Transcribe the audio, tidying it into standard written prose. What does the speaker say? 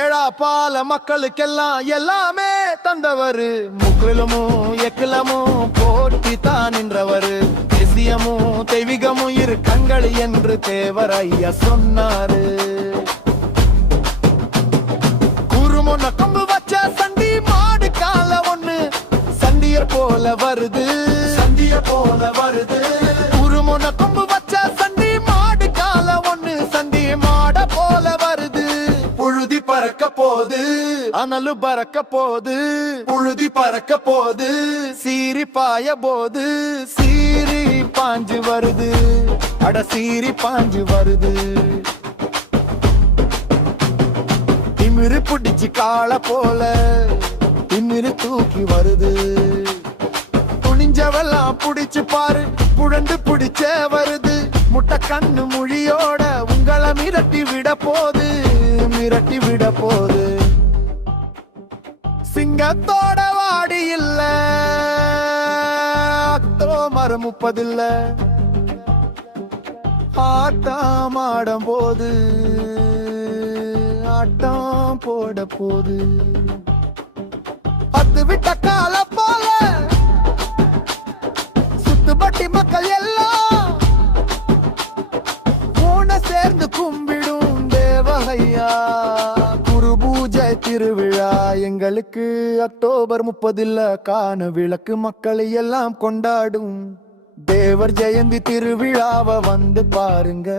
ஏழா பால மக்களுக்கெல்லாம் எல்லாமே தந்தவரு. முக்கிலமும் எக்கிலமும் போட்டி தான் நின்றவரு. தேசியமும் தெய்வீகமும் இரு கண்கள் என்று தேவர் ஐயா சொன்னாரு. குருமுன கம்பு வச்ச சண்டி மாடு கால ஒண்ணு சண்டிய போல வருது, சண்டிய போல வருது. குருமுன கம்பு வச்ச சண்டி மாடு கால ஒண்ணு சண்டி மாட போல வருது. புழுதி பறக்க போது, அனலு பறக்க போது, புழுதி பறக்க போது, சீறி பாய போது, சீறி பாஞ்சு வருது, அட சீறி பாஞ்சு வருது. திமிரு பிடிச்சு கால போல திமிரு தூக்கி வருது. துணிஞ்சவெல்லாம் புடிச்சு பாரு, புழண்டு பிடிச்சே வருது. முட்டை கண்ணு மொழியோட உங்களை மிரட்டி விட போது, மிரட்டி விட போது. சிங்கத்தோட வாடி இல்ல, அக்டோபர் 30 இல்ல, ஆட்டம் ஆடும் போது, ஆட்டம் போட போது. அது விட்ட கால போல சுத்துப்பட்டி மக்கள் எல்லாம் பூனை சேர்ந்து கும்பிடும் தேவகையா. குரு பூஜை திருவிழா எங்களுக்கு அக்டோபர் 30 இல்ல, காண விளக்கு மக்களை எல்லாம் கொண்டாடும் தேவர் ஜெயந்தி திருவிழாவை வந்து பாருங்க.